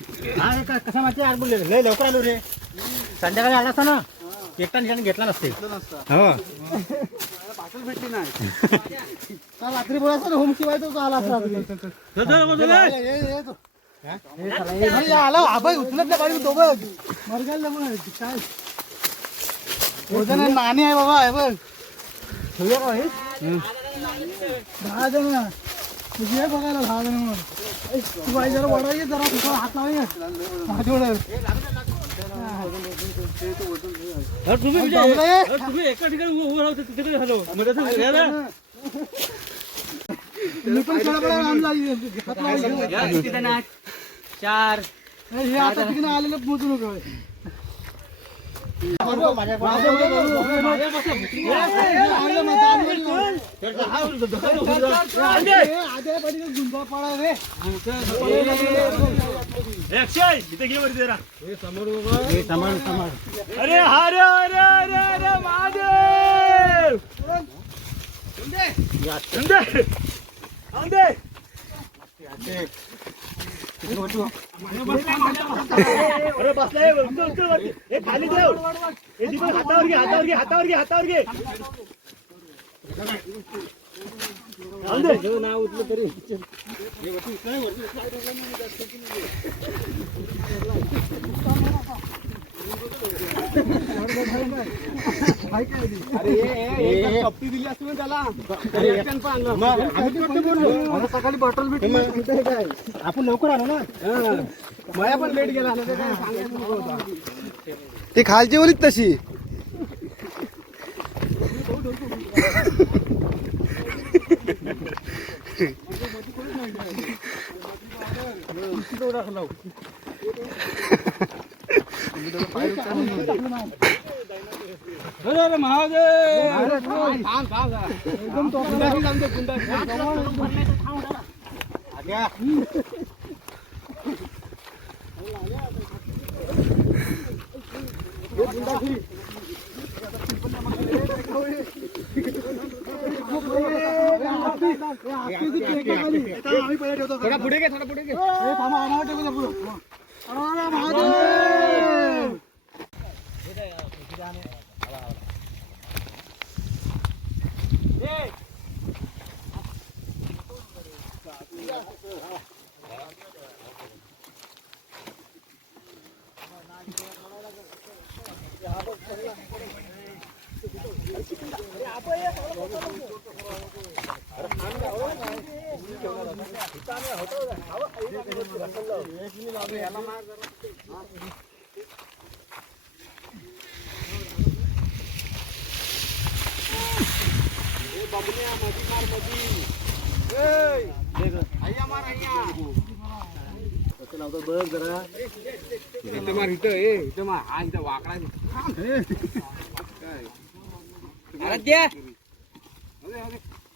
कसा माहिती आज बोलले लय लवकर आलो रे. संध्याकाळी आला असता ना एकटा निशाण घेतला नसते. हो बाटल भेटली नाही. रात्री बोलायचं ना होम शिवायचं आला आला आबाई उचलत नाही पाहिजे तो बघ मरगायला मग काय वजन नाणी आहे बाबा आहे बघ. ठेवूया का हे 10 जण तुझे बघायला 10 जण म्हणून तू बाई जरा वडा ये जरा तुझा हात लावूया तुम्ही एका ठिकाणी उभं राहतो तिकडे हॅलो मी पण चार हे आता तिकडे आलेलं पोचू नको. अरे अरे अरे अरे अरे महादेव अरे बसलाय खाली देव हातावर घे हातावर घे हातावर घे हातावर घे नाव उचलं तरी कप्पी दिली असते ना त्याला सकाळी बॉटल भेटली आपण लवकर आलो ना. माया पण लेट गेला ना ती खालची ओलीच तशी थोडा पुढे घे थोडा पुढे घे बघ जरा इथं मार इथं मार हा इथं वाकडा आराध्य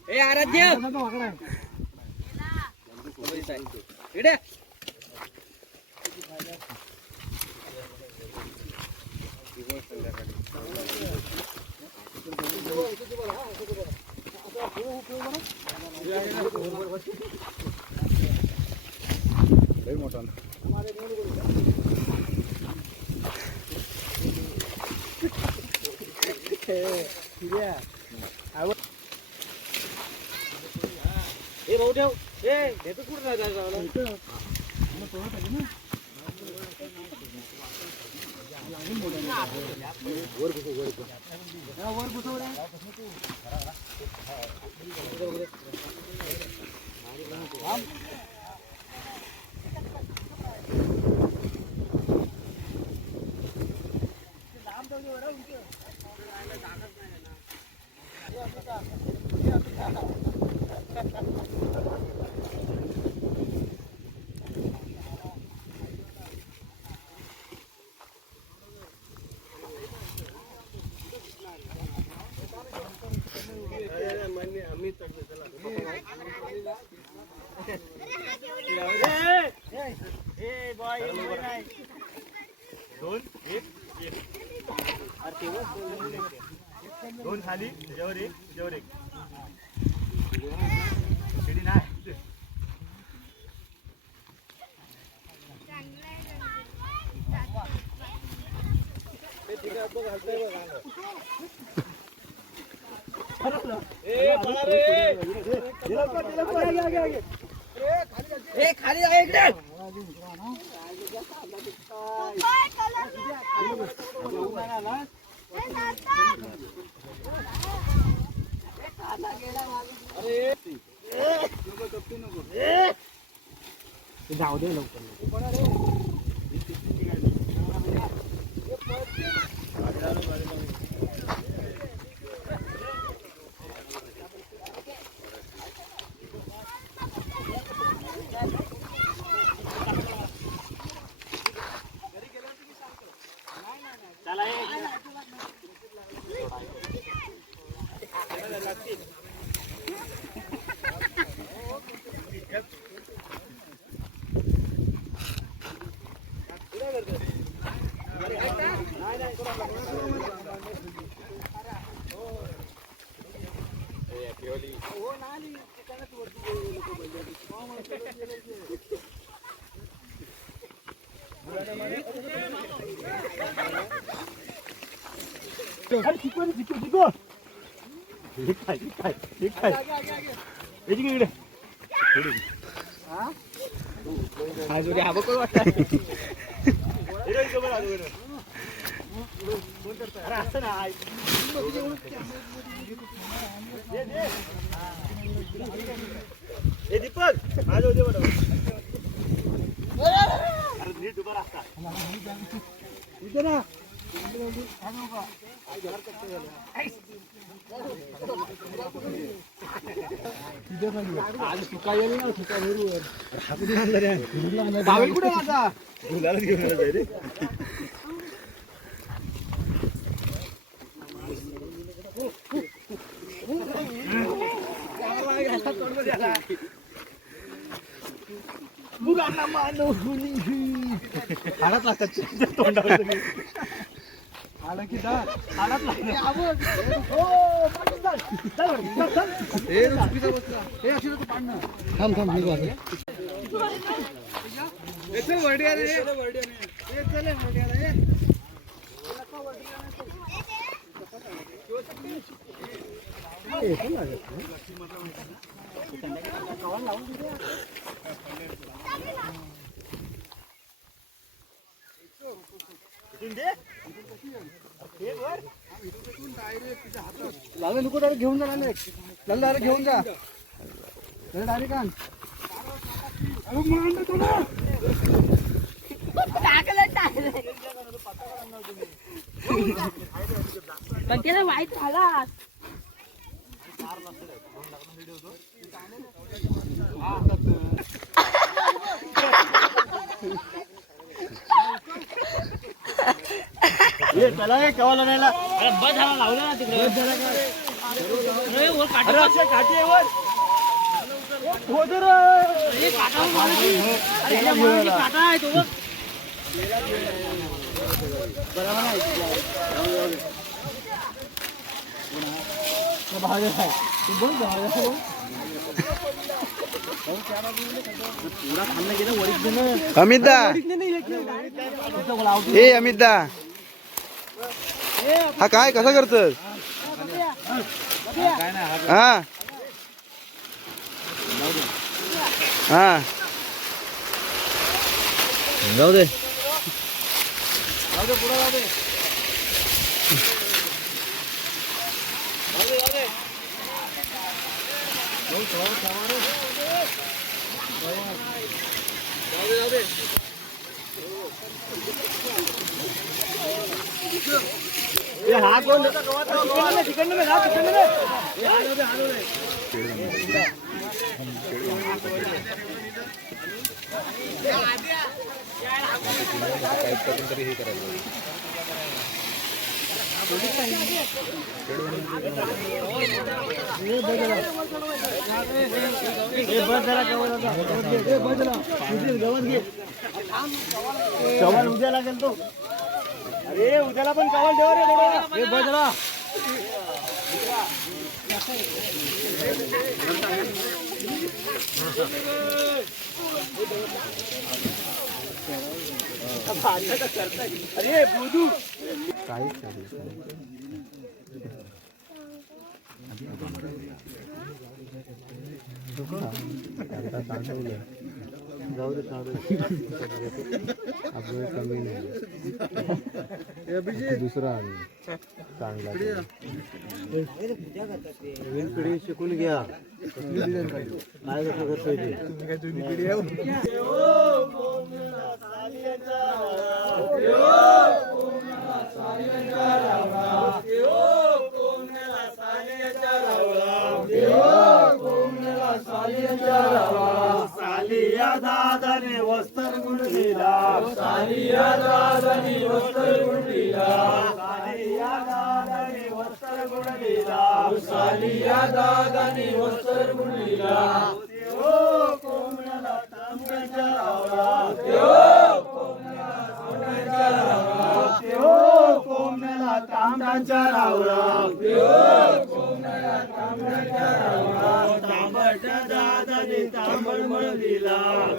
ए आराध्य इकडे मोठा ए भाऊ ठेव ए हेच कुठं नाही जायचं दोन खाली त्याच्यावर एक त्याच्यावर एक शिडी नाही खाली आहे इकडे. जाऊ दे लवकर. दीपक माझं होते बरोबर. अरे नीट उभा राहता इथे ना. आज सुका येईल ना सुका बरोबर. बावळी कुठे माझा? गुलालाच घेऊन आला रे. मुलांना मानव हाडात लागतात तोंडावर. आला की दार हाडात लागले. थांब थांब मी वाजव. लाला नको डायरेक्ट घेऊन जा. लाला डायरेक्ट घेऊन जा. डायरेक्ट आण. त्याला वाईट झाला. चला कवाला नाहीला. बस झाला लावला ना तिकडे. अरे अक्षय काठी आहे वर. काटा आहे तो. अमितदा ए अमितदा हा काय कसा करतोस? हा हा जाऊ दे. हाथ चिकन में कवल उद्या लागेल तो. अरे उद्याला पण कवल ठेवा रे बजरा. अरे बुधू जाऊ दे आपलं कमी नाही दुसरा चांगला नवीन पिढी शिकून घ्या काय कसं करतोय ते सालिया दादाने वस्त्र गुंडीला सालिया दादाने वस्त्र गुंडीला सालिया दादाने वस्त्र गुंडीला सालिया दादाने वस्त्र गुंडीला ओ कोमला तांब्याच्या रावला ओ कोमला तांब्याच्या रावला तांबट दादाने तांबड मळविला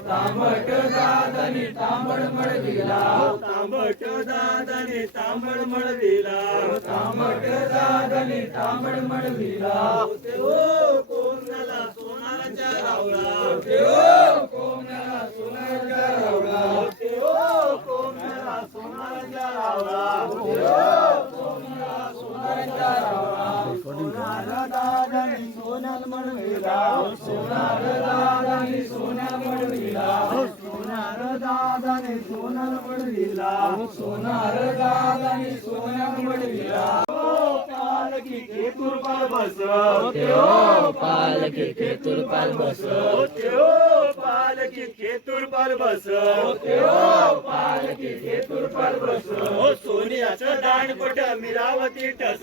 तांबट दादाने तांबड मळविला तांबट दादाने तांबड मळविला तांबट दादाने तांबड मळविला ओ कोमला सोनाराच्या रावळा ओ कोमला सोनाराच्या रावळा ओ कोमला सोनाराच्या रावळा ओ कोमला सोनाराच्या रावळा सोनार दादाने सोनार मळविला सोनार दादाने सोनार मळविला सोनार दादाने सोनार मळविला सोनार दादाने सोनार मळविला पालकी खेतुरपाल बस पालकी खेतुरपाल बस पालकी खेतुरपाल बस पालकी खेतुरपाल बस सोनियाचं दानपट मिरावती टस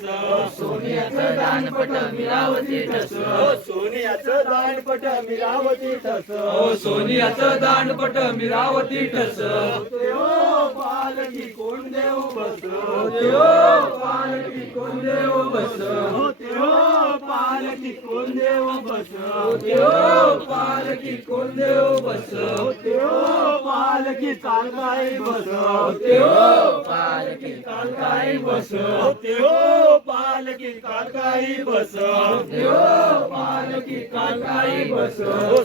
सोनियाचं दानपट मिरावती टस सोनियाचं दानपट मिरावती टस सोनियाचं दानपट मिरावती टस पालकी कोण देव बस पालकी कोण देव बस पालकी कोण देव बस पालकी कोण देव बस पालकी कालकाई बस पालकी कालकाई बस पालकी कालकाई बस पालकी कालकाई बस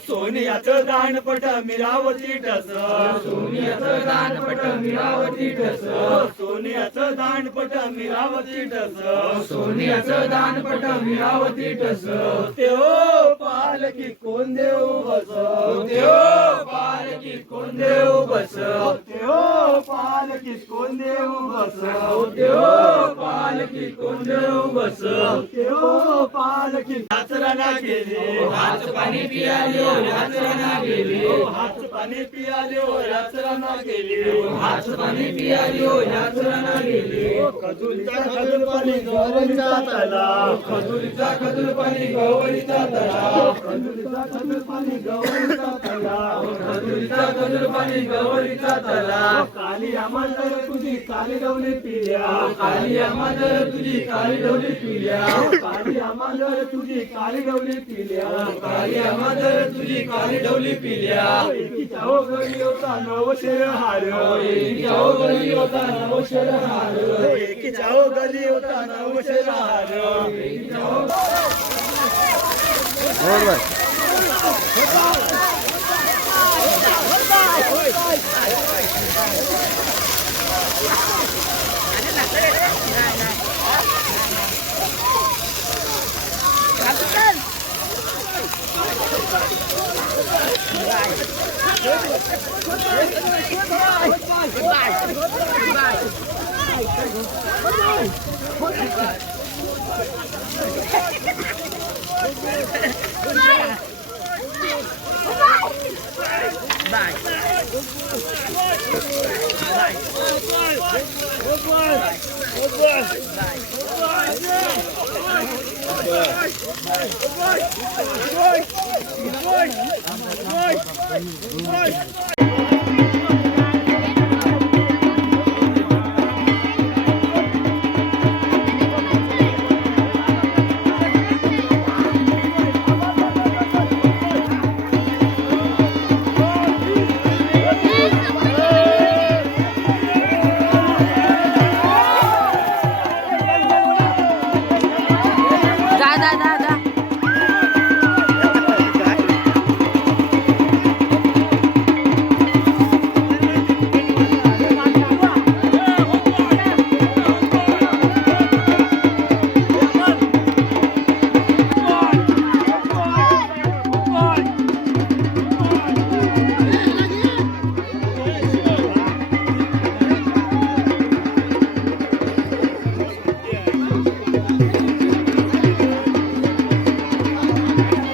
सोनियाचं दानपट मिरावती टस सोनियाचं दानपट मिरावती टस सोनियाचं दानपट मिरावती टस सोनियाचं दानपट मिरावती टस पालकी कोण देव बस पालकी कोण देव बस पालकी कोण देव बस पालकी कोण देव बस पालकी हातराना गेली हात पाणी पियाले हातराना गेली हात पाणी पियाले हातराना गेली हात पाणी पियाले हातराना गेली खजुरीचा खजूर पाणी गवळीचा तलाव खजुरीचा खजूर पाणी गवळीचा तलाव खजुरीचा खजूर पाणी गवळीचा तलाव खजुरीचा खजूर पाणी गवळीचा तलाव काली आम्हाला तुझी काली डवली पिल्या काली आम्हाला तुझी काली डवली पिल्या काली आम्हाला तुझी काली डवली पिल्या काली आम्हाला तुझी काली डवली पिल्या एकीच्या घरी होता नवशेर हार एकीच्या घरी होता नवशेर हार एकीच्या घरी होता नवशेर हार आहे.